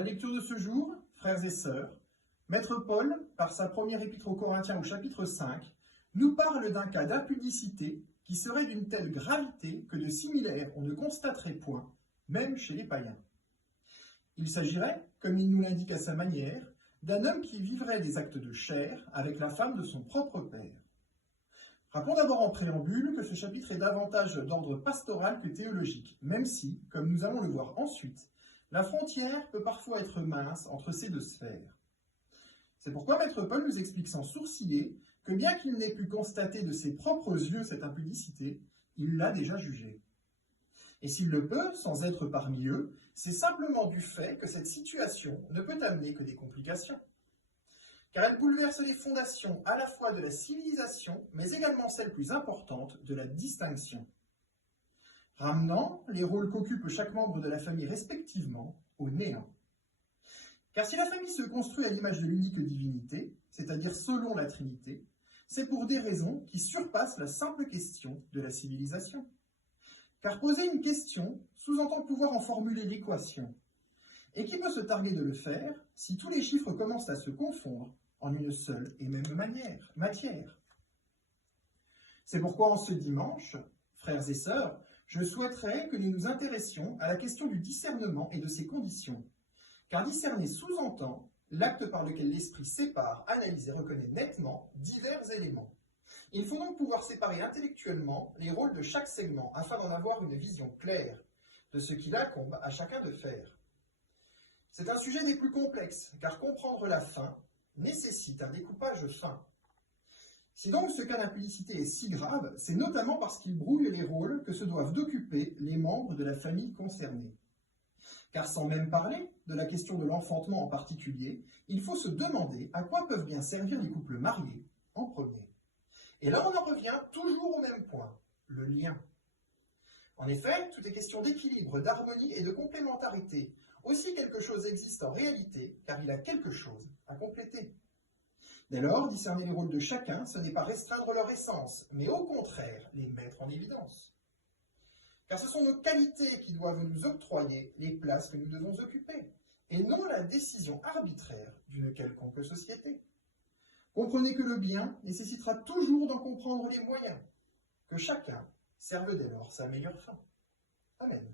la lecture de ce jour, frères et sœurs, Maître Paul, par sa première épître aux Corinthiens au chapitre 5, nous parle d'un cas d'impudicité qui serait d'une telle gravité que de similaire on ne constaterait point, même chez les païens. Il s'agirait, comme il nous l'indique à sa manière, d'un homme qui vivrait des actes de chair avec la femme de son propre père. Rappelons d'abord en préambule que ce chapitre est davantage d'ordre pastoral que théologique, même si, comme nous allons le voir ensuite, la frontière peut parfois être mince entre ces deux sphères. C'est pourquoi Maître Paul nous explique sans sourciller que bien qu'il n'ait pu constater de ses propres yeux cette impudicité, il l'a déjà jugée. Et s'il le peut, sans être parmi eux, c'est simplement du fait que cette situation ne peut amener que des complications. Car elle bouleverse les fondations à la fois de la civilisation, mais également celle plus importante de la distinction, ramenant les rôles qu'occupe chaque membre de la famille respectivement au néant. Car si la famille se construit à l'image de l'unique divinité, c'est-à-dire selon la Trinité, c'est pour des raisons qui surpassent la simple question de la civilisation. Car poser une question sous-entend pouvoir en formuler l'équation. Et qui peut se targuer de le faire si tous les chiffres commencent à se confondre en une seule et même matière? C'est pourquoi en ce dimanche, frères et sœurs, je souhaiterais que nous nous intéressions à la question du discernement et de ses conditions. Car discerner sous-entend l'acte par lequel l'esprit sépare, analyse et reconnaît nettement divers éléments. Il faut donc pouvoir séparer intellectuellement les rôles de chaque segment afin d'en avoir une vision claire de ce qu'il incombe à chacun de faire. C'est un sujet des plus complexes, car comprendre la fin nécessite un découpage fin. Si donc ce cas d'impudicité est si grave, c'est notamment parce qu'il brouille les rôles que se doivent d'occuper les membres de la famille concernée. Car sans même parler de la question de l'enfantement en particulier, il faut se demander à quoi peuvent bien servir les couples mariés en premier. Et là on en revient toujours au même point, le lien. En effet, tout est question d'équilibre, d'harmonie et de complémentarité. Aussi quelque chose existe en réalité, car il a quelque chose à compléter. Dès lors, discerner les rôles de chacun, ce n'est pas restreindre leur essence, mais au contraire, les mettre en évidence. Car ce sont nos qualités qui doivent nous octroyer les places que nous devons occuper, et non la décision arbitraire d'une quelconque société. Comprenez que le bien nécessitera toujours d'en comprendre les moyens, que chacun serve dès lors sa meilleure fin. Amen.